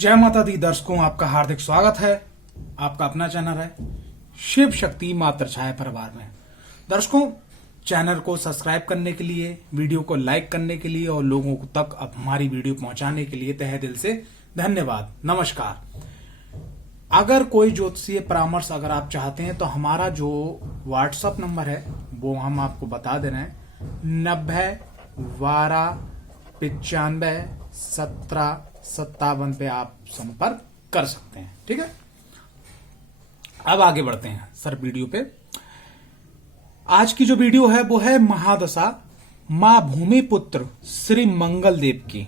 जय माता दी दर्शकों, आपका हार्दिक स्वागत है। आपका अपना चैनल है शिव शक्ति मात्र छाया परिवार में। दर्शकों, चैनल को सब्सक्राइब करने के लिए, वीडियो को लाइक करने के लिए और लोगों तक अब हमारी वीडियो पहुंचाने के लिए तहे दिल से धन्यवाद। नमस्कार। अगर कोई ज्योतिषीय परामर्श अगर आप चाहते हैं तो हमारा जो व्हाट्सएप नंबर है वो हम आपको बता दे रहे हैं 90 12 95 17 57 पे आप संपर्क कर सकते हैं। ठीक है, अब आगे बढ़ते हैं सर वीडियो पे। आज की जो वीडियो है वो है महादशा मां भूमि पुत्र श्री मंगल देव की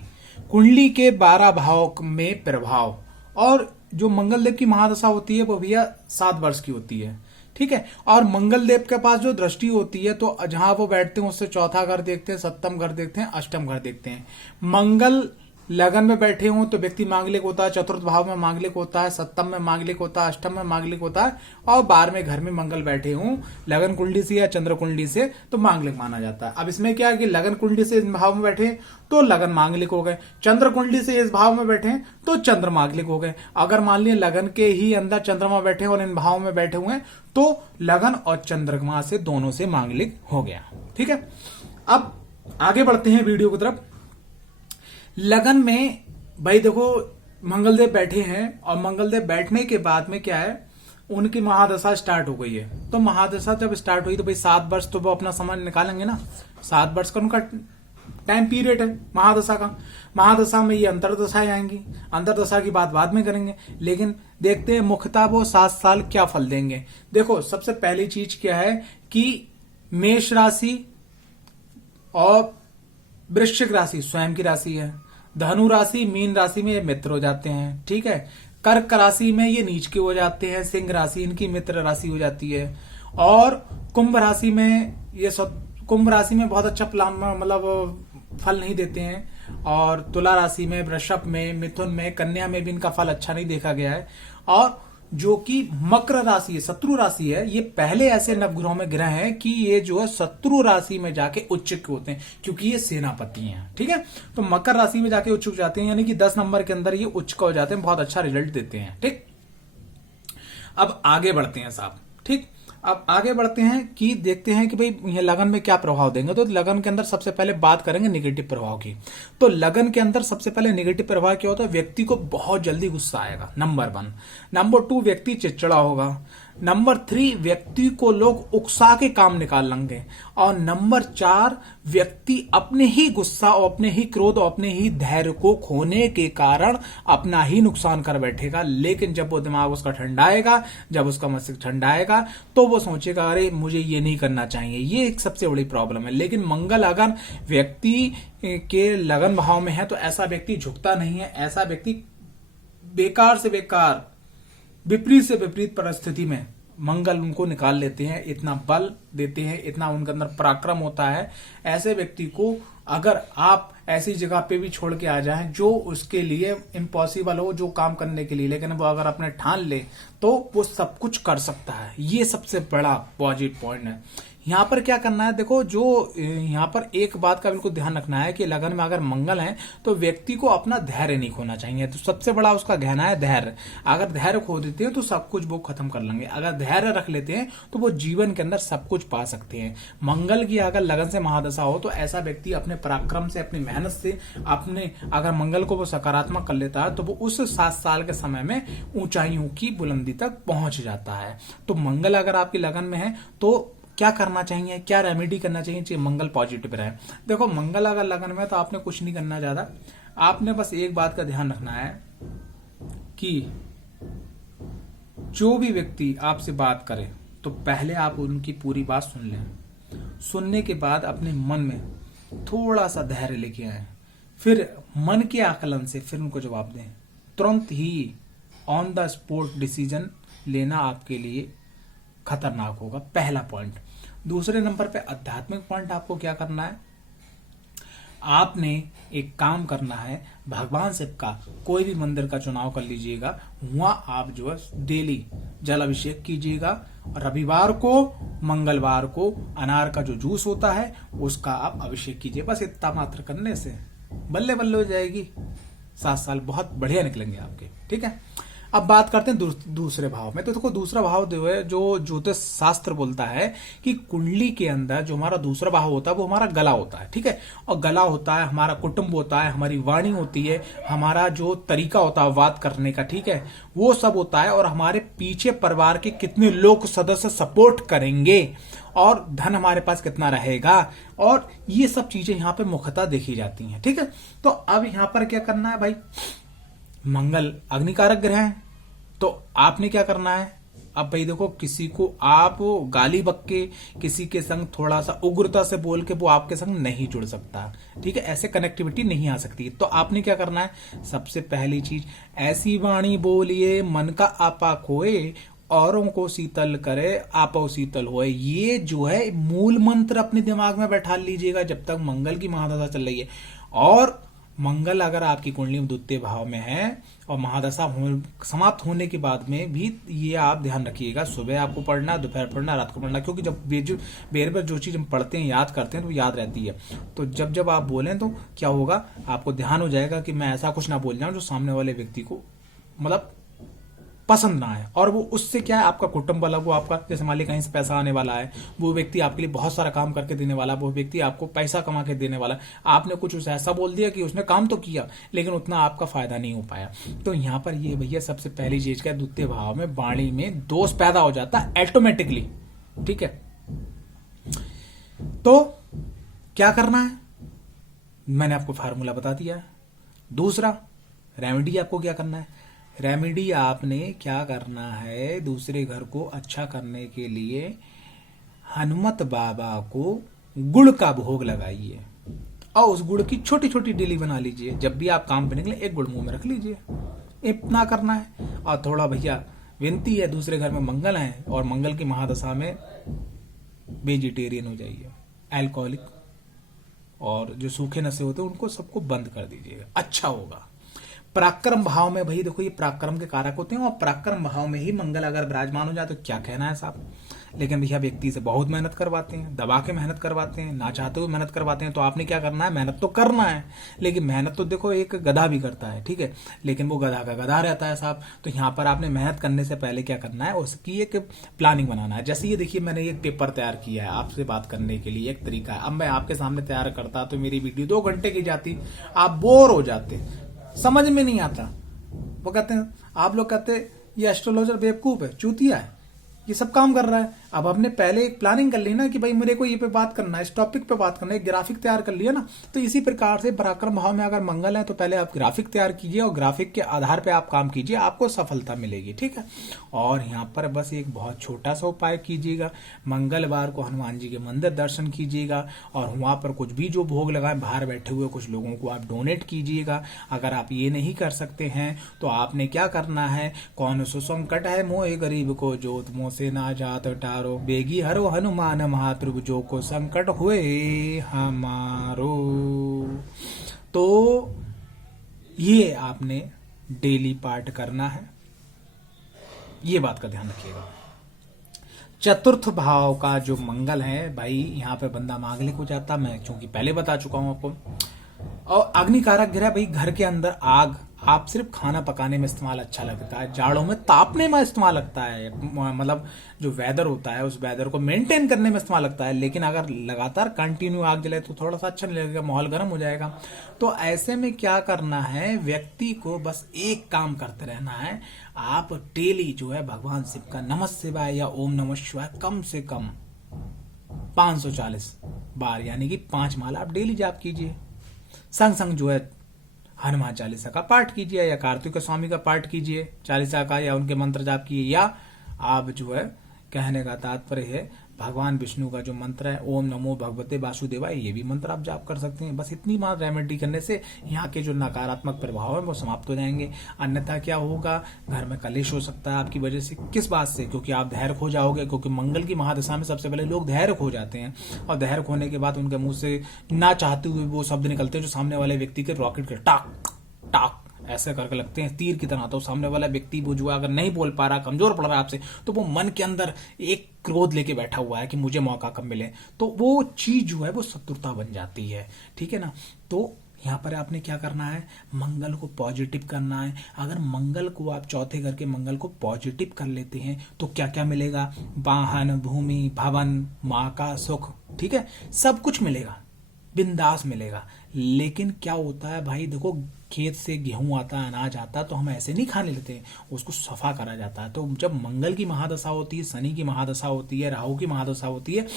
कुंडली के 12 भाव में प्रभाव। और जो मंगल देव की महादशा होती है वो भैया 7 वर्ष की होती है। ठीक है, और मंगल देव के पास जो दृष्टि होती है तो जहां वो बैठते हैं उससे चौथा घर देखते हैं, सप्तम घर देखते हैं, अष्टम घर देखते हैं। मंगल लगन में बैठे हों तो व्यक्ति मांगलिक होता है, चतुर्थ भाव में मांगलिक होता है, सप्तम में मांगलिक होता है, अष्टम में मांगलिक होता है, और 12वें घर में मंगल बैठे हों लगन कुंडली से या चंद्र कुंडली से तो मांगलिक माना जाता है। अब इसमें क्या है कि लगन कुंडली से इस भाव में बैठे तो लगन मांगलिक हो गए, चंद्र कुंडली से इस भाव में बैठे तो चंद्र मांगलिक हो गए। अगर मान लिया लगन के ही अंदर चंद्रमा बैठे और इन भाव में बैठे हुए तो लगन और चंद्रमा से दोनों से मांगलिक हो गया। ठीक है, अब आगे बढ़ते हैं वीडियो की तरफ। लगन में भाई देखो मंगलदेव बैठे हैं और मंगलदेव बैठने के बाद में क्या है, उनकी महादशा स्टार्ट हो गई है। तो महादशा जब स्टार्ट हुई तो भाई 7 वर्ष तो वो अपना समय निकालेंगे ना। 7 वर्ष का उनका टाइम पीरियड है महादशा का। महादशा में ये अंतरदशाएं आएंगी, अंतरदशा की बात बाद में करेंगे, लेकिन देखते हैं मुख्यतः वो 7 साल क्या फल देंगे। देखो सबसे पहली चीज क्या है कि मेष राशि और वृश्चिक राशि स्वयं की राशि है, धनु राशि मीन राशि में ये मित्र हो जाते हैं। ठीक है, कर्क राशि में ये नीच के हो जाते हैं, सिंह राशि इनकी मित्र राशि हो जाती है, और कुंभ राशि में ये कुंभ राशि में बहुत अच्छा मतलब फल नहीं देते हैं, और तुला राशि में, वृषभ में, मिथुन में, कन्या में भी इनका फल अच्छा नहीं देखा गया है। और जो कि मकर राशि है, शत्रु राशि है, ये पहले ऐसे नवग्रहों में ग्रह हैं कि ये जो है शत्रु राशि में जाके उच्च होते हैं, क्योंकि ये सेनापति हैं। ठीक है, तो मकर राशि में जाके उच्च जाते हैं, यानी कि 10 नंबर के अंदर ये उच्च हो जाते हैं, बहुत अच्छा रिजल्ट देते हैं। ठीक, अब आगे बढ़ते हैं साहब। ठीक, अब आगे बढ़ते हैं कि देखते हैं कि भाई ये लगन में क्या प्रभाव देंगे। तो लगन के अंदर सबसे पहले बात करेंगे नेगेटिव प्रभाव की। तो लगन के अंदर सबसे पहले नेगेटिव प्रभाव क्या होता है, व्यक्ति को बहुत जल्दी गुस्सा आएगा, नंबर 1। नंबर 2, व्यक्ति चिड़चिड़ा होगा। नंबर 3, व्यक्ति को लोग उकसा के काम निकाल लेंगे। और नंबर 4, व्यक्ति अपने ही गुस्सा और अपने ही क्रोध और अपने ही धैर्य को खोने के कारण अपना ही नुकसान कर बैठेगा। लेकिन जब वो दिमाग उसका ठंडाएगा, जब उसका मस्तिष्क ठंडाएगा तो वो सोचेगा अरे मुझे ये नहीं करना चाहिए। ये एक सबसे बड़ी प्रॉब्लम है। लेकिन मंगल अगर व्यक्ति के लगन भाव में है तो ऐसा व्यक्ति झुकता नहीं है। ऐसा व्यक्ति बेकार से बेकार, विपरीत से विपरीत परिस्थिति में मंगल उनको निकाल लेते हैं, इतना बल देते हैं, इतना उनके अंदर पराक्रम होता है। ऐसे व्यक्ति को अगर आप ऐसी जगह पे भी छोड़ के आ जाएं जो उसके लिए इम्पॉसिबल हो, जो काम करने के लिए, लेकिन वो अगर अपने ठान ले तो वो सब कुछ कर सकता है। ये सबसे बड़ा पॉजिटिव पॉइंट है। यहाँ पर क्या करना है, देखो जो यहाँ पर एक बात का बिल्कुल ध्यान रखना है कि लगन में अगर मंगल है तो व्यक्ति को अपना धैर्य नहीं खोना चाहिए। तो सबसे बड़ा उसका गहना है धैर्य। अगर धैर्य खो देते हैं तो सब कुछ वो खत्म कर लेंगे। अगर धैर्य रख लेते हैं तो वो जीवन के अंदर सब कुछ पा सकते हैं। मंगल की अगर लगन से महादशा हो तो ऐसा व्यक्ति अपने पराक्रम से, अपनी मेहनत से, अपने अगर मंगल को वो सकारात्मक कर लेता है तो वो उस 7 साल के समय में ऊंचाइयों की बुलंदी तक पहुंच जाता है। तो मंगल अगर आपकी लगन में है तो क्या करना चाहिए, क्या रेमेडी करना चाहिए मंगल पॉजिटिव रहे। देखो मंगल अगर लगन में तो आपने कुछ नहीं करना ज्यादा। आपने बस एक बात का ध्यान रखना है कि जो भी व्यक्ति आपसे बात करे तो पहले आप उनकी पूरी बात सुन लें। सुनने के बाद अपने मन में थोड़ा सा धैर्य लेके आए, फिर मन के आकलन से फिर उनको जवाब दें। तुरंत ही ऑन द स्पॉट डिसीजन लेना आपके लिए खतरनाक होगा, पहला पॉइंट। दूसरे नंबर पे आध्यात्मिक पॉइंट आपको क्या करना है, आपने एक काम करना है, भगवान शिव का कोई भी मंदिर का चुनाव कर लीजिएगा, वहां आप जो है डेली जल अभिषेक कीजिएगा। रविवार को, मंगलवार को अनार का जो जूस होता है उसका आप अभिषेक कीजिए। बस इतना मात्र करने से बल्ले बल्ले हो जाएगी। 7 साल बहुत बढ़िया निकलेंगे आपके। ठीक है, अब बात करते हैं दूसरे भाव में। तो देखो दूसरा भाव जो है, जो ज्योतिष शास्त्र बोलता है कि कुंडली के अंदर जो हमारा दूसरा भाव होता है वो हमारा गला होता है। ठीक है, और गला होता है, हमारा कुटुंब होता है, हमारी वाणी होती है, हमारा जो तरीका होता है बात करने का, ठीक है, वो सब होता है, और हमारे पीछे परिवार के कितने लोग सदस्य सपोर्ट करेंगे और धन हमारे पास कितना रहेगा, और ये सब चीजें यहाँ पे मुख्यतः देखी जाती हैं। ठीक है, तो अब यहाँ पर क्या करना है भाई, मंगल अग्निकारक ग्रह है, तो आपने क्या करना है, अब भाई देखो किसी को आप गाली बक के, किसी के संग थोड़ा सा उग्रता से बोल के वो आपके संग नहीं जुड़ सकता। ठीक है, ऐसे कनेक्टिविटी नहीं आ सकती। तो आपने क्या करना है, सबसे पहली चीज, ऐसी वाणी बोलिए मन का आपा खोए, औरों को शीतल करे आपो शीतल होए। ये जो है मूल मंत्र अपने दिमाग में बैठा लीजिएगा जब तक मंगल की महादशा चल रही है। और मंगल अगर आपकी कुंडली में द्वितीय भाव में है और महादशा समाप्त होने के बाद में भी ये आप ध्यान रखिएगा, सुबह आपको पढ़ना, दोपहर पढ़ना, रात को पढ़ना, क्योंकि जब बेर बेर जो चीज हम पढ़ते हैं याद करते हैं तो याद रहती है। तो जब जब आप बोलें तो क्या होगा, आपको ध्यान हो जाएगा कि मैं ऐसा कुछ ना बोल जाऊं जो सामने वाले व्यक्ति को मतलब पसंद ना है। और वो उससे क्या है, आपका कुटुंब वाला, वो आपका जैसे मान ली कहीं से पैसा आने वाला है, वो व्यक्ति आपके लिए बहुत सारा काम करके देने वाला, वो व्यक्ति आपको पैसा कमा के देने वाला, आपने कुछ उसे ऐसा बोल दिया कि उसने काम तो किया लेकिन उतना आपका फायदा नहीं हो पाया। तो यहाँ पर ये भैया सबसे पहली चीज क्या, द्वितीय भाव में वाणी में दोष पैदा हो जाता है ऑटोमेटिकली। ठीक है, तो क्या करना है, मैंने आपको फार्मूला बता दिया है। दूसरा रेमेडी आपको क्या करना है, रेमेडी आपने क्या करना है, दूसरे घर को अच्छा करने के लिए हनुमत बाबा को गुड़ का भोग लगाइए और उस गुड़ की छोटी छोटी डेली बना लीजिए। जब भी आप काम पे निकले एक गुड़ मुंह में रख लीजिए, इतना करना है। और थोड़ा भैया विनती है, दूसरे घर में मंगल है और मंगल की महादशा में वेजिटेरियन हो जाइए, अल्कोहलिक और जो सूखे नशे होते हैं उनको सबको बंद कर दीजिएगा, अच्छा होगा। पराक्रम भाव में भाई देखो ये पराक्रम के कारक होते हैं और पराक्रम भाव में ही मंगल अगर विराजमान हो जाए तो क्या कहना है साहब। लेकिन भैया व्यक्ति से बहुत मेहनत करवाते हैं, दबा के मेहनत करवाते हैं, ना चाहते हुए मेहनत करवाते हैं। तो आपने क्या करना है, मेहनत तो करना है, लेकिन मेहनत तो देखो एक गधा भी करता है, ठीक है, लेकिन वो गधा का गधा रहता है साहब। तो यहाँ पर आपने मेहनत करने से पहले क्या करना है, उसकी एक प्लानिंग बनाना है। जैसे ये देखिए मैंने एक पेपर तैयार किया है आपसे बात करने के लिए, एक तरीका है। अब मैं आपके सामने तैयार करता तो मेरी वीडियो 2 घंटे की जाती, आप बोर हो जाते, समझ में नहीं आता। वो कहते हैं, आप लोग कहते हैं ये एस्ट्रोलॉजर बेवकूफ है, चूतिया है, ये सब काम कर रहा है। अब हमने पहले एक प्लानिंग कर ली ना कि भाई मेरे को ये पे बात करना है, इस टॉपिक पे बात करना है, एक ग्राफिक तैयार कर लिया ना। तो इसी प्रकार से पराक्रम भाव में अगर मंगल है तो पहले आप ग्राफिक तैयार कीजिए और ग्राफिक के आधार पे आप काम कीजिए, आपको सफलता मिलेगी। ठीक है, और यहाँ पर बस एक बहुत छोटा सा उपाय कीजिएगा, मंगलवार को हनुमान जी के मंदिर दर्शन कीजिएगा और वहां पर कुछ भी जो भोग लगाए बाहर बैठे हुए कुछ लोगों को आप डोनेट कीजिएगा। अगर आप ये नहीं कर सकते हैं तो आपने क्या करना है, कौन सो संकट है मोए गरीब को जोत मोह से ना जात टारो, बेगी हरो हनुमान महात्रुभ जो को संकट हुए हमारो। तो ये आपने डेली पाठ करना है, ये बात का ध्यान रखिएगा। चतुर्थ भाव का जो मंगल है भाई, यहाँ पे बंदा मांगलिक हो जाता, मैं चूंकि पहले बता चुका हूं आपको। और अग्निकारक ग्रह भाई, घर के अंदर आग आप सिर्फ खाना पकाने में इस्तेमाल अच्छा लगता है, जाड़ों में तापने में इस्तेमाल लगता है, मतलब जो वेदर होता है उस वेदर को मेंटेन करने में इस्तेमाल लगता है। लेकिन अगर लगातार कंटिन्यू आग जलाए तो थोड़ा सा अच्छा नहीं लगेगा, माहौल गर्म हो जाएगा। तो ऐसे में क्या करना है, व्यक्ति को बस एक काम करते रहना है, आप डेली जो है भगवान शिव का नमः शिवाय या ओम नमः शिवाय कम से कम 540 बार यानी कि 5 माला आप डेली जाप कीजिए। संग संग जो है हनुमान चालीसा का पाठ कीजिए या कार्तिक स्वामी का पाठ कीजिए चालीसा का, या उनके मंत्र जाप कीजिए, या आप जो है कहने का तात्पर्य है भगवान विष्णु का जो मंत्र है ओम नमो भगवते वासुदेवाय, ये भी मंत्र आप जाप कर सकते हैं। बस इतनी बार रेमेडी करने से यहाँ के जो नकारात्मक प्रभाव है वो समाप्त हो जाएंगे। अन्यथा क्या होगा, घर में कलेश हो सकता है आपकी वजह से। किस बात से, क्योंकि आप धैर्य खो जाओगे, क्योंकि मंगल की महादशा में सबसे पहले लोग धैर्य खो जाते हैं और धैर्य खोने के बाद उनके मुंह से ना चाहते हुए वो शब्द निकलते हैं जो सामने वाले व्यक्ति के रॉकेट के टाक टाक ऐसे करके लगते हैं तीर की तरह। तो सामने वाला व्यक्ति वो जो अगर नहीं बोल पा रहा, कमजोर पड़ रहा है आपसे, तो वो मन के अंदर एक क्रोध लेके बैठा हुआ है कि मुझे मौका कब मिले, तो वो चीज जो है वो शत्रुता बन जाती है। ठीक है ना, तो यहाँ पर आपने क्या करना है, मंगल को पॉजिटिव करना है। अगर मंगल को आप चौथे घर के मंगल को पॉजिटिव कर लेते हैं तो क्या क्या मिलेगा, वाहन, भूमि, भवन, माँ का सुख, ठीक है, सब कुछ मिलेगा, बिंदास मिलेगा। लेकिन क्या होता है भाई, देखो खेत से गेहूं आता है, अनाज आता है, तो हम ऐसे नहीं खाने लेते, उसको सफा करा जाता है। तो जब मंगल की महादशा होती है, शनि की महादशा होती है, राहु की महादशा होती है,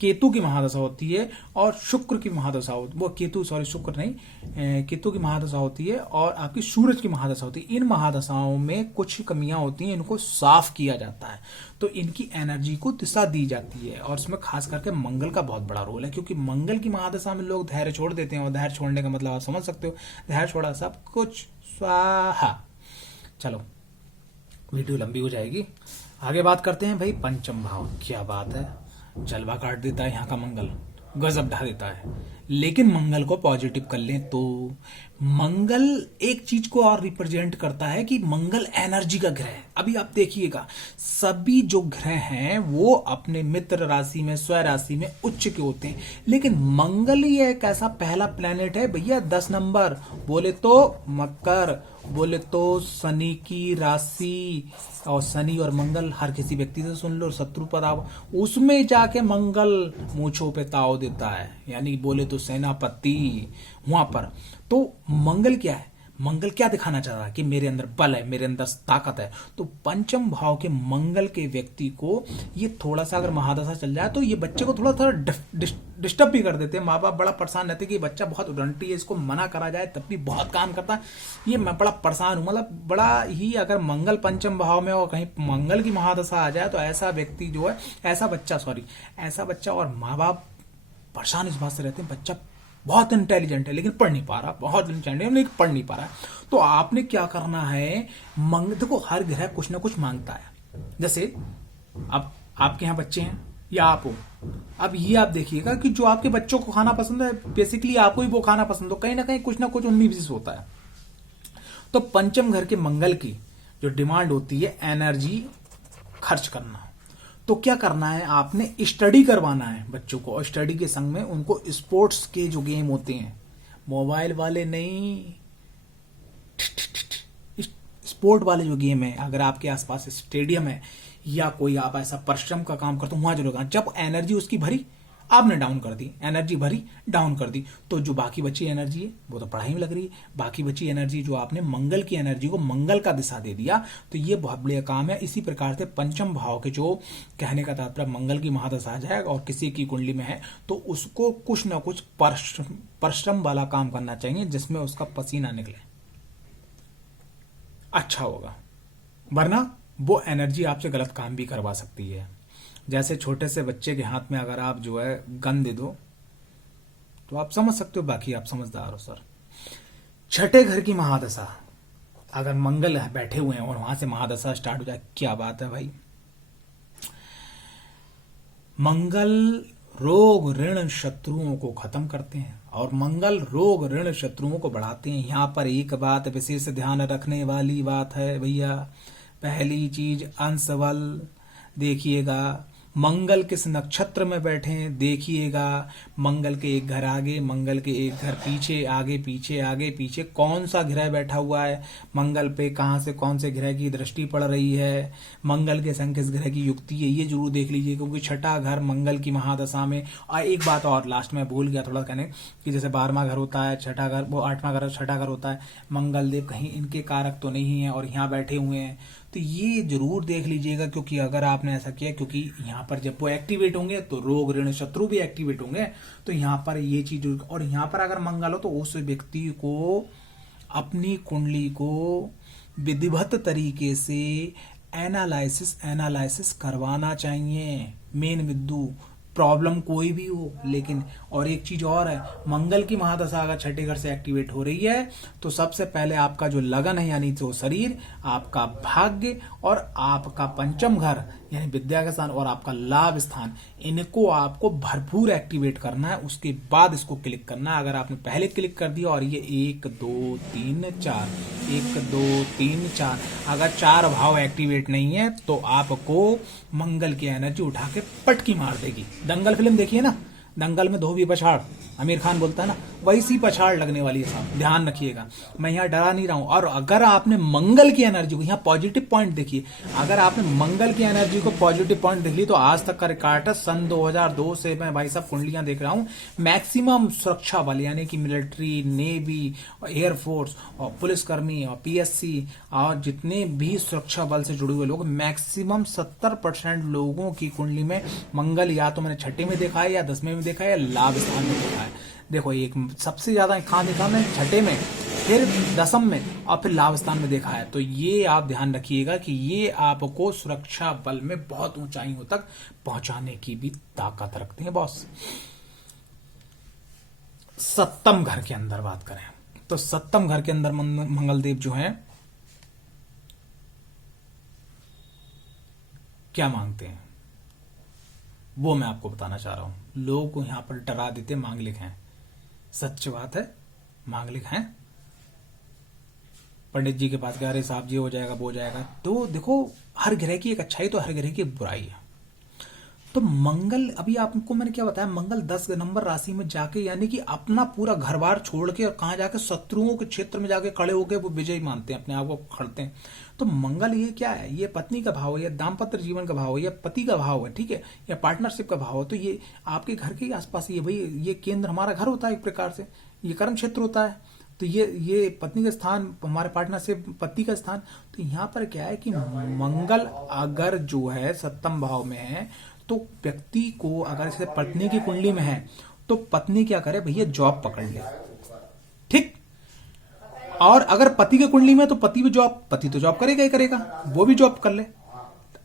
केतु की महादशा होती है और शुक्र की महादशा होती है, वो केतु सॉरी शुक्र नहीं, केतु की महादशा होती है और आपकी सूरज की महादशा होती है। इन महादशाओं में कुछ कमियां होती हैं, इनको साफ किया जाता है, तो इनकी एनर्जी को दिशा दी जाती है। और इसमें खास करके मंगल का बहुत बड़ा रोल है, क्योंकि मंगल की महादशा में लोग धैर्य छोड़ देते हैं, और धैर्य छोड़ने का मतलब आप समझ सकते हो, धैर्य छोड़ा सब कुछ स्वाहा। चलो वीडियो लंबी हो जाएगी, आगे बात करते हैं भाई पंचम भाव। क्या बात है, जलवा काट देता है यहाँ का मंगल, गजब ढा देता है। लेकिन मंगल को पॉजिटिव कर लें तो मंगल एक चीज को और रिप्रेजेंट करता है कि मंगल एनर्जी का ग्रह है। अभी आप देखिएगा, सभी जो ग्रह हैं वो अपने मित्र राशि में, स्व राशि में उच्च के होते हैं, लेकिन मंगल ही एक ऐसा पहला प्लेनेट है भैया 10 नंबर, बोले तो मकर, बोले तो शनि की राशि, और शनि और मंगल हर किसी व्यक्ति से सुन लो, शत्रु पद आप उसमें जाके मंगल मूंछों पे ताव देता है, यानी बोले तो सेनापति वहां पर। तो मंगल क्या है, मंगल क्या दिखाना चाह रहा है कि मेरे अंदर बल है, मेरे अंदर ताकत है। तो पंचम भाव के मंगल के व्यक्ति को ये थोड़ा सा अगर महादशा चल जाए तो ये बच्चे को थोड़ा सा डिस्टर्ब भी कर देते हैं। माँ बाप बड़ा परेशान रहते हैं कि बच्चा बहुत उदंडी है, इसको मना करा जाए तब भी बहुत काम करता है, ये मैं बड़ा परेशान हूं। मतलब बड़ा ही, अगर मंगल पंचम भाव में और कहीं मंगल की महादशा आ जाए तो ऐसा व्यक्ति जो है, ऐसा बच्चा और माँ बाप परेशान इस बात से रहते हैं, बच्चा बहुत इंटेलिजेंट है लेकिन पढ़ नहीं पा रहा, बहुत इंटेलिजेंट है लेकिन पढ़ नहीं पा रहा है। तो आपने क्या करना है, देखो हर ग्रह कुछ ना कुछ मांगता है। जैसे अब आपके यहाँ बच्चे हैं या आप हो, अब ये आप देखिएगा कि जो आपके बच्चों को खाना पसंद है, बेसिकली आपको ही वो खाना पसंद हो, कहीं ना कहीं कुछ ना कुछ उनमें विशेष होता है। तो पंचम घर के मंगल की जो डिमांड होती है एनर्जी खर्च करना, तो क्या करना है, आपने स्टडी करवाना है बच्चों को, और स्टडी के संग में उनको स्पोर्ट्स के जो गेम होते हैं, मोबाइल वाले नहीं, स्पोर्ट वाले जो गेम है, अगर आपके आसपास स्टेडियम है या कोई आप ऐसा परिश्रम का काम करते हो, वहां जो जब एनर्जी उसकी भरी, आपने डाउन कर दी, एनर्जी भरी डाउन कर दी, तो जो बाकी बची एनर्जी है वो तो पढ़ाई में लग रही है, बाकी बची एनर्जी जो आपने मंगल की एनर्जी को मंगल का दिशा दे दिया, तो ये बहुत बढ़िया काम है। इसी प्रकार से पंचम भाव के जो कहने का तात्पर्य मंगल की महादशा आ जाए और किसी की कुंडली में है तो उसको कुछ ना कुछ परिश्रम वाला काम करना चाहिए जिसमें उसका पसीना निकले, अच्छा होगा। वरना वो एनर्जी आपसे गलत काम भी करवा सकती है। जैसे छोटे से बच्चे के हाथ में अगर आप जो है गन दे दो तो आप समझ सकते हो, बाकी आप समझदार हो सर। छठे घर की महादशा, अगर मंगल बैठे हुए हैं और वहां से महादशा स्टार्ट हो जाए, क्या बात है भाई। मंगल रोग ऋण शत्रुओं को खत्म करते हैं और मंगल रोग ऋण शत्रुओं को बढ़ाते हैं। यहां पर एक बात विशेष ध्यान रखने वाली बात है भैया, पहली चीज अंश बल देखिएगा, मंगल किस नक्षत्र में बैठे हैं देखिएगा, मंगल के एक घर आगे, मंगल के एक घर पीछे, आगे पीछे कौन सा ग्रह बैठा हुआ है, मंगल पे कहां से कौन से ग्रह की दृष्टि पड़ रही है, मंगल के संग किस ग्रह की युक्ति है, ये जरूर देख लीजिए, क्योंकि छठा घर मंगल की महादशा में। और एक बात और लास्ट में भूल गया थोड़ा कहने कि जैसे 12वां घर होता है, छठा घर वो 8वां घर, छठा घर होता है, मंगल देव कहीं इनके कारक तो नहीं है और यहाँ बैठे हुए हैं, तो ये जरूर देख लीजिएगा। क्योंकि अगर आपने ऐसा किया, क्योंकि यहाँ पर जब वो एक्टिवेट होंगे तो रोग ऋण शत्रु भी एक्टिवेट होंगे, तो यहाँ पर ये चीज, और यहाँ पर अगर मंगल हो तो उस व्यक्ति को अपनी कुंडली को विधिवत तरीके से एनालिसिस करवाना चाहिए। मेन बिंदु प्रॉब्लम कोई भी हो, लेकिन और एक चीज और है, मंगल की महादशा अगर छठे घर से एक्टिवेट हो रही है तो सबसे पहले आपका जो लगन है यानी जो शरीर, आपका भाग्य और आपका पंचम घर यानी विद्या का स्थान और आपका लाभ स्थान, इनको आपको भरपूर एक्टिवेट करना है, उसके बाद इसको क्लिक करना है। अगर आपने पहले क्लिक कर दिया और ये 1 2 3 4 1 2 3 4 अगर 4 भाव एक्टिवेट नहीं है तो आपको मंगल की एनर्जी उठा के पटकी मार देगी। दंगल फिल्म देखिए ना, दंगल में धोबी पछाड़ आमिर खान बोलता है ना, वैसी पछाड़ लगने वाली है साहब, ध्यान रखिएगा। मैं यहाँ डरा नहीं रहा हूं। और अगर आपने मंगल की एनर्जी को, यहाँ पॉजिटिव पॉइंट देखिए, अगर आपने मंगल की एनर्जी को पॉजिटिव पॉइंट देख ली तो आज तक का रिकॉर्ड है सन 2002 से मैं भाई साहब कुंडलियां देख रहा हूं, मैक्सिमम सुरक्षा बल यानी कि मिलिट्री, नेवी, एयरफोर्स और पुलिसकर्मी और पीएससी और जितने भी सुरक्षा बल से जुड़े हुए लोग, मैक्सिमम 70% लोगों की कुंडली में मंगल या तो मैंने छठे में देखा है या 10वें में देखा है या लाभ स्थान में देखा है। देखो एक सबसे ज्यादा कहां देखा मैं, छठे में, फिर 10वीं में और फिर लाभ स्थान में देखा है। तो ये आप ध्यान रखिएगा कि ये आपको सुरक्षा बल में बहुत ऊंचाइयों तक पहुंचाने की भी ताकत रखते हैं बॉस। 7म घर के अंदर बात करें तो 7म घर के अंदर मंगलदेव जो है क्या मांगते हैं वो मैं आपको बताना चाह रहा हूं। लोगों को यहां पर डरा देते मांगलिक हैं, सच बात है, मांगलिक हैं। पंडित जी के पास गए, अरे साहब जी हो जाएगा वो हो जाएगा। तो देखो हर ग्रह की एक अच्छाई तो हर ग्रह की एक बुराई है। तो मंगल, अभी आपको मैंने क्या बताया, मंगल 10 नंबर राशि में जाके यानी कि अपना पूरा घर बार छोड़ के और कहां जाके शत्रुओं के क्षेत्र में जाके खड़े होके वो विजयी मानते हैं, अपने आप को खड़ते हैं। तो मंगल ये क्या है, ये पत्नी का भाव है, ये दाम्पत्य जीवन का भाव है, ये पति का भाव है, ठीक है, या पार्टनरशिप का भाव है। तो ये आपके घर के आसपास, ये भाई ये केंद्र हमारा घर होता है एक प्रकार से, ये कर्म क्षेत्र होता है। तो ये पत्नी का स्थान, हमारे पार्टनर से पति का स्थान। तो यहाँ पर क्या है कि मंगल अगर जो है 7म भाव में है तो व्यक्ति को, अगर जैसे पत्नी की कुंडली में है तो पत्नी क्या करे भैया, जॉब पकड़ ले, ठीक। और अगर पति की कुंडली में तो पति भी जॉब, पति तो जॉब करेगा ही करेगा, वो भी जॉब कर ले।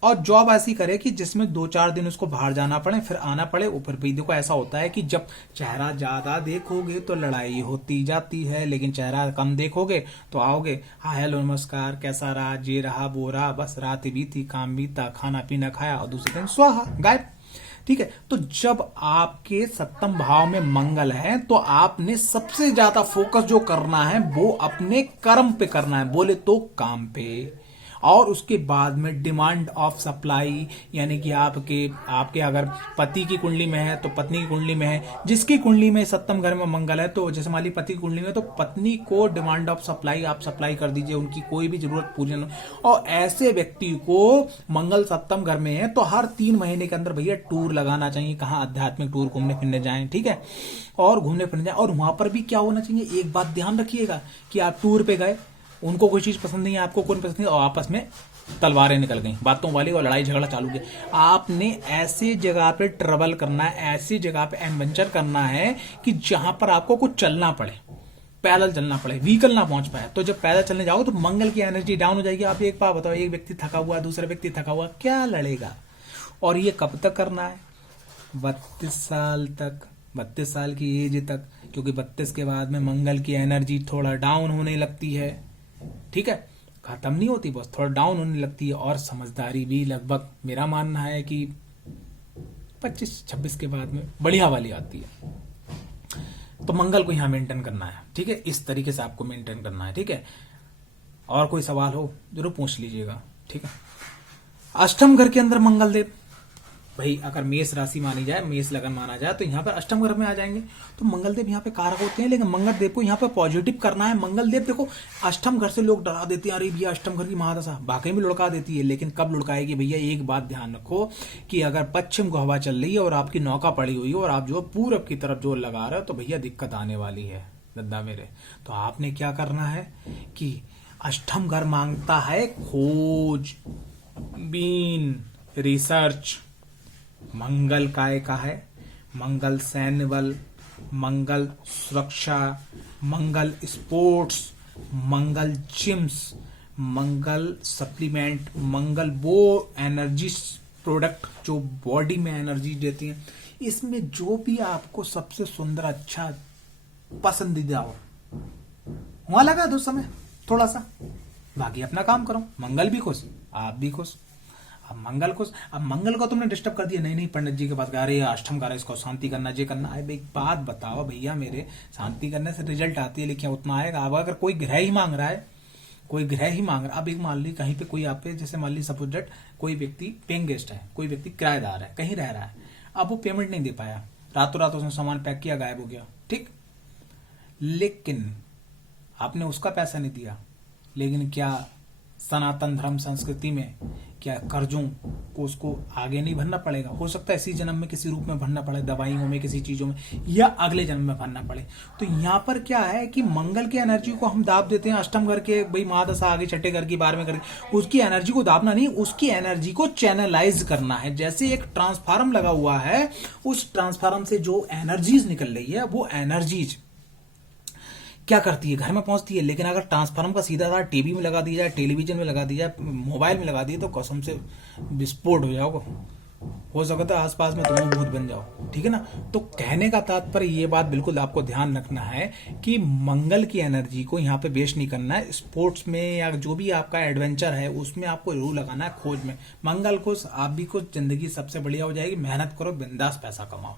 और जॉब ऐसी करे कि जिसमें 2-4 दिन उसको बाहर जाना पड़े, फिर आना पड़े। ऊपर भी देखो ऐसा होता है कि जब चेहरा ज्यादा देखोगे तो लड़ाई होती जाती है, लेकिन चेहरा कम देखोगे तो आओगे, हाँ हेलो नमस्कार कैसा रहा, जे रहा वो रहा, बस रात बीती, काम बीता, खाना पीना खाया और दूसरे दिन स्वाहा गायब, ठीक है। तो जब आपके 7म भाव में मंगल है तो आपने सबसे ज्यादा फोकस जो करना है वो अपने कर्म पे करना है, बोले तो काम पे। और उसके बाद में डिमांड ऑफ सप्लाई, यानी कि आपके अगर पति की कुंडली में है तो पत्नी की कुंडली में है, जिसकी कुंडली में 7म घर में मंगल है तो जैसे मान ली पति की कुंडली में, तो पत्नी को डिमांड ऑफ सप्लाई आप सप्लाई कर दीजिए, उनकी कोई भी जरूरत पूरी न। और ऐसे व्यक्ति को मंगल 7म घर में है तो हर 3 महीने के अंदर भैया टूर लगाना चाहिए, कहाँ आध्यात्मिक टूर घूमने फिरने जाएं, ठीक है, और घूमने फिरने जाएं। और वहां पर भी क्या होना चाहिए, एक बात ध्यान रखिएगा कि आप टूर पे गए, उनको कोई चीज पसंद नहीं है, आपको कोई पसंद नहीं, और आपस में तलवारें निकल गई, बातों वाली, और लड़ाई झगड़ा चालू किया। आपने ऐसी जगह पे ट्रेवल करना है, ऐसी जगह पे एडवेंचर करना है कि जहां पर आपको कुछ चलना पड़े, पैदल चलना पड़े, व्हीकल ना पहुंच पाए। तो जब पैदल चलने जाओ तो मंगल की एनर्जी डाउन हो जाएगी। आप एक बात बताओ, एक व्यक्ति थका हुआ, दूसरा व्यक्ति थका हुआ, क्या लड़ेगा? और ये कब तक करना है? 32 साल तक, 32 साल की एज तक, क्योंकि 32 के बाद में मंगल की एनर्जी थोड़ा डाउन होने लगती है, ठीक है, खत्म नहीं होती, बस थोड़ा डाउन होने लगती है। और समझदारी भी लगभग, मेरा मानना है कि 25-26 के बाद में बढ़िया वाली आती है। तो मंगल को यहां मेंटेन करना है, ठीक है, इस तरीके से आपको मेंटेन करना है, ठीक है। और कोई सवाल हो जरूर पूछ लीजिएगा, ठीक है। 8म घर के अंदर मंगल देव, भाई अगर मेष राशि मानी जाए, मेष लगन माना जाए, तो यहाँ पर 8म घर में आ जाएंगे। तो मंगल देव यहाँ पे कारक होते हैं, लेकिन मंगल देव को यहाँ पे पॉजिटिव करना है। मंगल देव देखो 8म घर से लोग डरा देते हैं, अरे भैया 8म घर की महादशा, वाकई में लुढ़का देती है, लेकिन कब लुढ़काएगी भैया? एक बात ध्यान रखो कि अगर पश्चिम को हवा चल रही है और आपकी नौका पड़ी हुई है और आप जो पूरब की तरफ जोर लगा रहे हो, तो भैया दिक्कत आने वाली है दद्दा मेरे। तो आपने क्या करना है कि 8म घर मांगता है खोज बीन, रिसर्च। मंगल काय का है? मंगल सैन्य बल, मंगल सुरक्षा, मंगल स्पोर्ट्स, मंगल जिम्स, मंगल सप्लीमेंट, मंगल वो एनर्जी प्रोडक्ट जो बॉडी में एनर्जी देती हैं। इसमें जो भी आपको सबसे सुंदर, अच्छा, पसंदीदा हो वहां लगा दो समय थोड़ा सा, बाकी अपना काम करो। मंगल भी खुश, आप भी खुश। अब मंगल को तुमने डिस्टर्ब कर दिया, नहीं पंडित जी के पास गए, अरे 8म घर है, इसको शांति करना, ये करना है। एक बात बताओ भैया मेरे, शांति करने से रिजल्ट आती है, लेकिन उतना आएगा? अब अगर कोई ग्रह ही मांग रहा है, अब एक मान ली कहीं पे कोई आप पे, जैसे मान ली सपोज दैट कोई व्यक्ति पेइंग गेस्ट है, कोई व्यक्ति किराएदार है, कहीं रह रहा है, अब वो पेमेंट नहीं दे पाया, रातों रात उसने सामान पैक किया, गायब हो गया, ठीक। लेकिन आपने उसका पैसा नहीं दिया, लेकिन क्या सनातन धर्म संस्कृति में क्या कर्जों को उसको आगे नहीं भरना पड़ेगा? हो सकता है इसी जन्म में किसी रूप में भरना पड़े, दवाइयों में, किसी चीजों में, या अगले जन्म में भरना पड़े। तो यहाँ पर क्या है कि मंगल की एनर्जी को हम दाब देते हैं, अष्टम घर के भाई महादशा आगे, छठे घर की, 12वें घर की, उसकी एनर्जी को दाबना नहीं, उसकी एनर्जी को चैनलाइज करना है। जैसे एक ट्रांसफार्म लगा हुआ है, उस ट्रांसफार्म से जो एनर्जीज निकल रही है वो एनर्जीज क्या करती है, घर में पहुंचती है। लेकिन अगर ट्रांसफार्मर का सीधा साधा टीवी में लगा दिया जाए, टेलीविजन में लगा दिया जाए, मोबाइल में लगा दिया, तो कसम से विस्फोट हो जाओगे, हो सकता है आसपास में तुम भूत बन जाओ, ठीक है ना। तो कहने का तात्पर्य ये बात बिल्कुल आपको ध्यान रखना है कि मंगल की एनर्जी को यहाँ पे वेस्ट नहीं करना है। स्पोर्ट्स में या जो भी आपका एडवेंचर है उसमें आपको जरूर लगाना है, खोज में। मंगल को आप भी कुछ जिंदगी सबसे बढ़िया हो जाएगी, मेहनत करो, बिंदास पैसा कमाओ,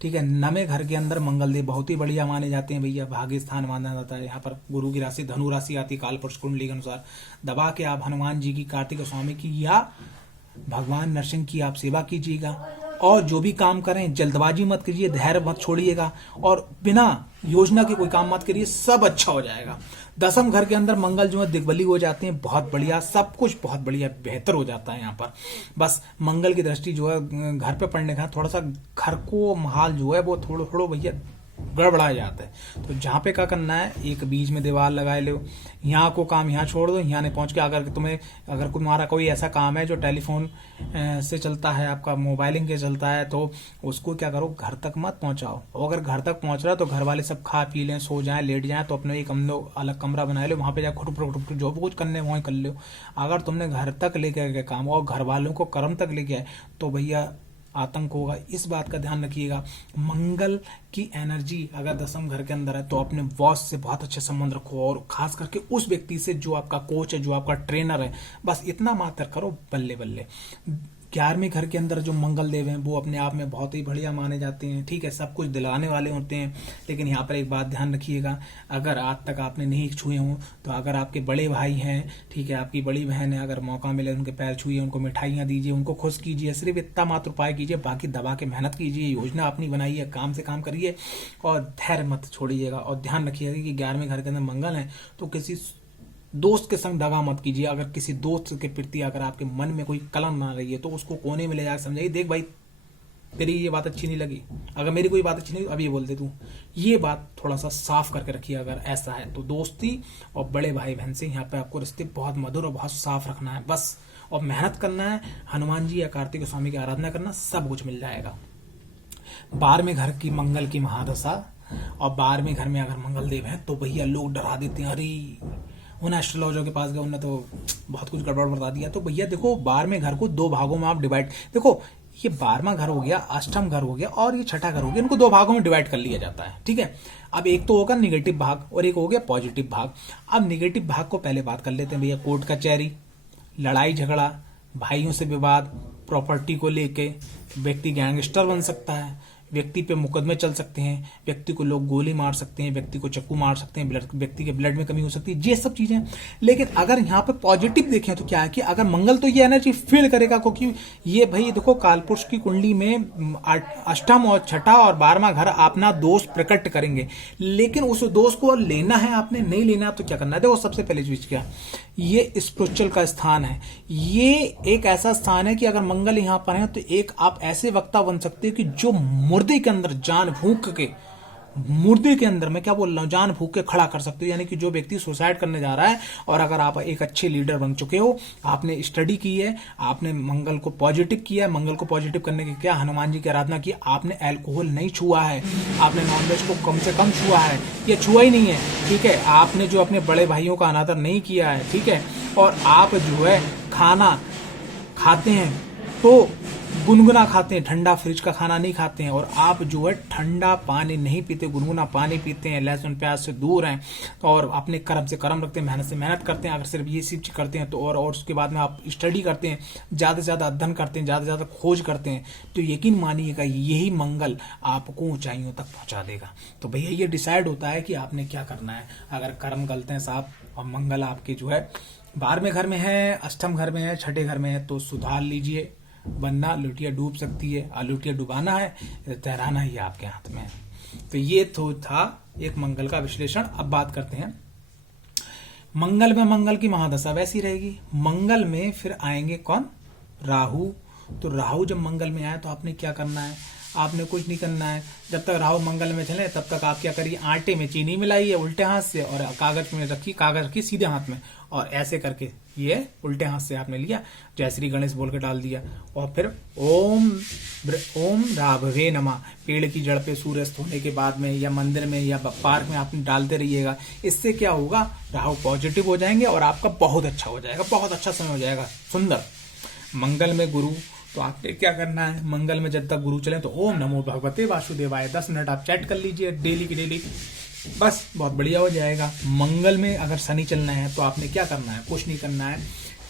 ठीक है। नवे घर के अंदर मंगल देव बहुत ही बढ़िया माने जाते हैं भैया, भाग्य स्थान माना जाता है। यहाँ पर गुरु की राशि धनु राशि आती है, कालपुरुष कुंडली के अनुसार। दबा के आप हनुमान जी की, कार्तिक स्वामी की या भगवान नरसिंह की आप सेवा कीजिएगा। और जो भी काम करें जल्दबाजी मत कीजिए, धैर्य मत छोड़िएगा, और बिना योजना के कोई काम मत करिए, सब अच्छा हो जाएगा। दसम घर के अंदर मंगल जो है दिग्बली हो जाते हैं, बहुत बढ़िया, सब कुछ बहुत बढ़िया बेहतर हो जाता है यहाँ पर। बस मंगल की दृष्टि जो है घर पे पड़ने का, थोड़ा सा घर को माहौल जो है वो थोड़ा भैया गड़बड़ा जाता है। तो जहाँ पे क्या करना है, एक बीच में दीवार लगाए लो, यहाँ को काम यहाँ छोड़ दो, यहाँ नहीं पहुंच के अगर तुम्हारा कोई ऐसा काम है जो टेलीफोन से चलता है, आपका मोबाइलिंग के चलता है, तो उसको क्या करो, घर तक मत पहुंचाओ। और अगर घर तक पहुंच रहा है तो घर वाले सब खा पी लें, सो जाएं, लेट जाएं, तो अपने एक अलग कमरा बना लो, वहां पे जाकर खुट जो कुछ करने वहीं कर लो। अगर तुमने घर तक लेके गए काम और घर वालों को कर्म तक लेके आए तो भैया आतंक होगा। इस बात का ध्यान रखिएगा। मंगल की एनर्जी अगर दसम घर के अंदर है तो अपने बॉस से बहुत अच्छे संबंध रखो, और खास करके उस व्यक्ति से जो आपका कोच है, जो आपका ट्रेनर है, बस इतना मात्र करो, बल्ले बल्ले। 11वें घर के अंदर जो मंगल देव हैं वो अपने आप में बहुत ही बढ़िया माने जाते हैं, ठीक है, सब कुछ दिलाने वाले होते हैं। लेकिन यहाँ पर एक बात ध्यान रखिएगा, अगर आज तक आपने नहीं छुए हों तो अगर आपके बड़े भाई हैं, ठीक है, आपकी बड़ी बहन है, अगर मौका मिले उनके पैर छुइए, उनको मिठाइयाँ दीजिए, उनको खुश कीजिए, सिर्फ इतना मात्र उपाय कीजिए, बाकी दबा के मेहनत कीजिए, योजना अपनी बनाइए, काम से काम करिए और धैर्य मत छोड़िएगा। और ध्यान रखिएगा कि 11वें घर के अंदर मंगल है तो किसी दोस्त के संग दगा मत कीजिए। अगर किसी दोस्त के प्रति अगर आपके मन में कोई कलम ना रही है तो उसको कोने में ले जाकर समझाइए, देख भाई तेरी ये बात अच्छी नहीं लगी, अगर मेरी कोई बात अच्छी नहीं अब ये बोल दे तू, ये बात थोड़ा सा साफ करके रखिए। अगर ऐसा है तो दोस्ती और बड़े भाई बहन से यहाँ पे आपको रिश्ते बहुत मधुर और बहुत साफ रखना है बस, और मेहनत करना है, हनुमान जी या कार्तिक स्वामी की आराधना करना, सब कुछ मिल जाएगा। 12वें घर की मंगल की महादशा और 12वें घर में अगर मंगल देव है तो भैया लोग डरा देते हैं, अरे उन एस्ट्रोलॉजर के पास गए, उन्होंने तो बहुत कुछ गड़बड़ बता दिया। तो भैया देखो 12वें घर को 2 भागों में आप डिवाइड, देखो ये 12वां घर हो गया, अष्टम घर हो गया और ये छठा घर हो गया, इनको 2 भागों में डिवाइड कर लिया जाता है, ठीक है। अब एक तो होगा निगेटिव भाग और एक हो गया पॉजिटिव भाग। अब निगेटिव भाग को पहले बात कर लेते हैं भैया। कोर्ट कचहरी, लड़ाई झगड़ा, भाइयों से विवाद, प्रॉपर्टी को लेके, व्यक्ति गैंगस्टर बन सकता है, व्यक्ति पे मुकदमे चल सकते हैं, व्यक्ति को लोग गोली मार सकते हैं, व्यक्ति को चाकू मार सकते हैं, व्यक्ति के ब्लड में कमी हो सकती है, ये सब चीजें। लेकिन अगर यहाँ पे पॉजिटिव देखें तो क्या है कि अगर मंगल तो ये एनर्जी फील करेगा, क्योंकि ये भाई देखो कालपुरुष की कुंडली में अष्टम और छठा और 12वां घर अपना दोष प्रकट करेंगे। लेकिन उस दोष को लेना है आपने, नहीं लेना तो क्या करना है। देखो सबसे पहले चीज क्या, ये स्पिरिचुअल का स्थान है, ये एक ऐसा स्थान है कि अगर मंगल यहाँ पर है तो एक आप ऐसे वक्ता बन सकते हो कि जो मुर्दे के अंदर जान फूंक के, मुर्दे के अंदर मैं क्या बोल रहा हूं, जान फूंक के खड़ा कर सकते हो। यानी कि जो व्यक्ति सुसाइड करने जा रहा है, और अगर आप एक अच्छे लीडर बन चुके हो, आपने स्टडी की है, आपने मंगल को पॉजिटिव किया है, मंगल को पॉजिटिव करने के क्या, हनुमान जी की आराधना की, आपने अल्कोहल नहीं छुआ है, आपने नॉनवेज को कम से कम छुआ है, ये छुआ ही नहीं है, ठीक है, आपने जो अपने बड़े भाइयों का अनादर नहीं किया है, ठीक है, और आप जो है खाना खाते हैं तो गुनगुना खाते हैं, ठंडा फ्रिज का खाना नहीं खाते हैं, और आप जो है ठंडा पानी नहीं पीते, गुनगुना पानी पीते हैं, लहसुन प्याज से दूर हैं, और अपने कर्म से कर्म रखते हैं, मेहनत से मेहनत करते हैं। अगर सिर्फ ये चीज करते हैं तो और उसके बाद में आप स्टडी करते हैं, ज्यादा से ज्यादा अध्ययन करते हैं, ज्यादा से ज्यादा खोज करते हैं, तो यकीन मानिएगा यही मंगल आपको ऊंचाइयों तक पहुंचा देगा। तो भैया ये डिसाइड होता है कि आपने क्या करना है। अगर कर्म गलते हैं साहब और मंगल आपके जो है 12वें घर में है, अष्टम घर में है, छठे घर में है, तो सुधार लीजिए, वरना लुटिया डूब सकती है, और लुटिया डुबाना है तैराना ही आपके हाथ में है। तो ये तो था एक मंगल का विश्लेषण। अब बात करते हैं मंगल में। मंगल की महादशा वैसी रहेगी। मंगल में फिर आएंगे कौन? राहु। तो राहु जब मंगल में आए तो आपने क्या करना है? आपने कुछ नहीं करना है। जब तक राहु मंगल में चले तब तक आप क्या करिए? आटे में चीनी मिलाइए उल्टे हाथ से और कागज में रखिए, कागज रखिए सीधे हाथ में और ऐसे करके ये उल्टे हाथ से आपने लिया, जय श्री गणेश बोल के डाल दिया और फिर ओम राघवे नमः पेड़ की जड़ पे सूर्यास्त होने के बाद में या मंदिर में या पार्क में आपने डालते रहिएगा। इससे क्या होगा? राहु पॉजिटिव हो जाएंगे और आपका बहुत अच्छा हो जाएगा, बहुत अच्छा समय हो जाएगा, सुंदर। मंगल में गुरु, तो आपने क्या करना है? मंगल में जब तक गुरु चले तो ओम नमो भगवते वासुदेवाय 10 मिनट आप चैट कर लीजिए डेली की डेली, बस बहुत बढ़िया हो जाएगा। मंगल में अगर शनि चलना है तो आपने क्या करना है? कुछ नहीं करना है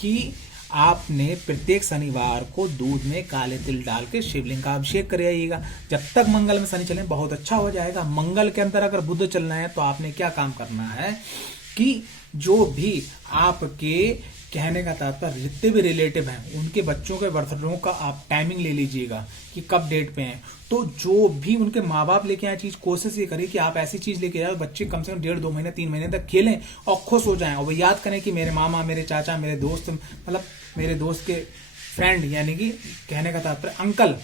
कि आपने प्रत्येक शनिवार को दूध में काले तिल डाल के शिवलिंग का अभिषेक कर आइएगा। जब तक मंगल में शनि चले बहुत अच्छा हो जाएगा। मंगल के अंदर अगर बुध चलना है तो आपने क्या काम करना है कि जो भी आपके कहने का तात्पर्य जितने भी रिलेटिव हैं उनके बच्चों के बर्थडे का आप टाइमिंग ले लीजिएगा कि कब डेट पे हैं। तो जो भी उनके माँ बाप लेके आए चीज, कोशिश ये करिए कि आप ऐसी चीज लेके जाओ बच्चे कम से कम 1.5-2 महीने 3 महीने तक खेलें और खुश हो जाएं। और वो याद करें कि मेरे मामा, मेरे चाचा, मेरे दोस्त, मतलब मेरे दोस्त के फ्रेंड, यानी कि कहने का तात्पर्य अंकल,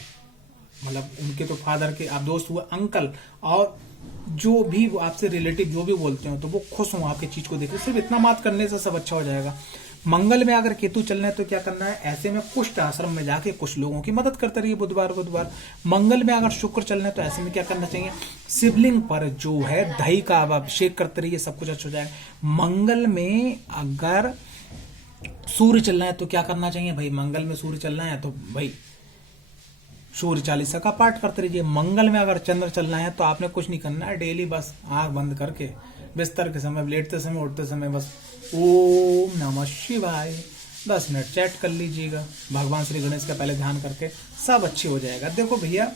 मतलब उनके तो फादर के आप दोस्त हुए अंकल, और जो भी आपसे रिलेटिव जो भी बोलते हो तो वो खुश हो आपकी चीज को देख। सिर्फ इतना बात करने से सब अच्छा हो जाएगा। मंगल में अगर केतु चलना है तो क्या करना है? ऐसे में कुष्ठ आश्रम में जाके कुछ लोगों की मदद करते रहिए बुधवार। मंगल में अगर शुक्र चलना है तो ऐसे में क्या करना चाहिए? शिवलिंग पर जो है दही का आप अभिषेक करते रहिए, सब कुछ अच्छा हो जाएगा। मंगल में अगर सूर्य चलना है तो क्या करना चाहिए भाई? मंगल में सूर्य चलना है तो भाई सूर्य चालीसा का पाठ करते रहिए। मंगल में अगर चंद्र चलना है तो आपने कुछ नहीं करना है, डेली बस आंख बंद करके बिस्तर के समय, लेटते समय, उठते समय बस ओम नमः शिवाय 10 मिनट चैट कर लीजिएगा भगवान श्री गणेश का पहले ध्यान करके, सब अच्छे हो जाएगा। देखो भैया,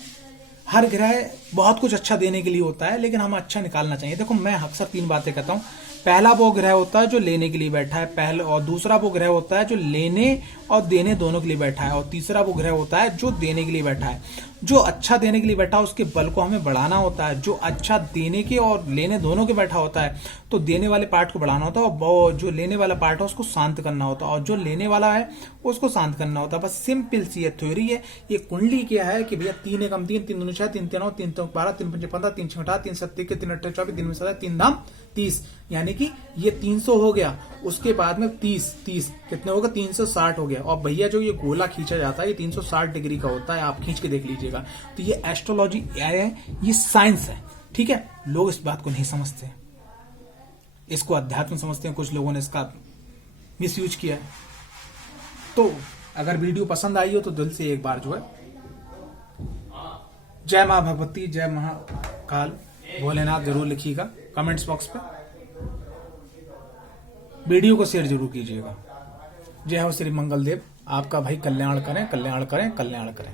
हर ग्रह बहुत कुछ अच्छा देने के लिए होता है लेकिन हमें अच्छा निकालना चाहिए। देखो मैं अक्सर 3 बातें कहता हूँ। पहला वो ग्रह होता है जो लेने के लिए बैठा है, पहले, और दूसरा वो ग्रह होता है जो लेने और देने दोनों के लिए बैठा है, और तीसरा वो ग्रह होता है जो देने के लिए बैठा है। जो अच्छा देने के लिए बैठा है उसके बल को हमें बढ़ाना होता है। जो अच्छा देने के और लेने दोनों के बैठा होता है तो देने वाले पार्ट को बढ़ाना होता है और जो लेने वाला पार्ट है उसको शांत करना होता है, और जो लेने वाला है उसको शांत करना होता है। बस सिंपल सी ये थ्योरी है। ये कुंडली क्या है कि भैया 3 एकम 3, 3 दूनी 6, 3 3 9, 3 3 12, 3 5 15, 3 6 18, 3 7 21, 3 8 24, 3 में 17, 3 धाम 30, यानी कि ये 300 हो गया। उसके बाद में 30 कितने होगा? 360 हो गया। और भैया जो ये गोला खींचा जाता है ये 360 डिग्री का होता है, आप खींच के देख लीजिएगा। तो ये एस्ट्रोलॉजी है, ये साइंस है, ठीक है। लोग इस बात को नहीं समझते, इसको अध्यात्म समझते हैं। कुछ लोगों ने इसका मिसयूज किया है। तो अगर वीडियो पसंद आई हो तो दिल से एक बार जो है जय मां भगवती, जय महाकाल भोलेनाथ जरूर लिखिएगा कमेंट्स बॉक्स पे। वीडियो को शेयर जरूर कीजिएगा। जय हो श्री मंगल देव। आपका भाई कल्याण करें, कल्याण करें, कल्याण करें।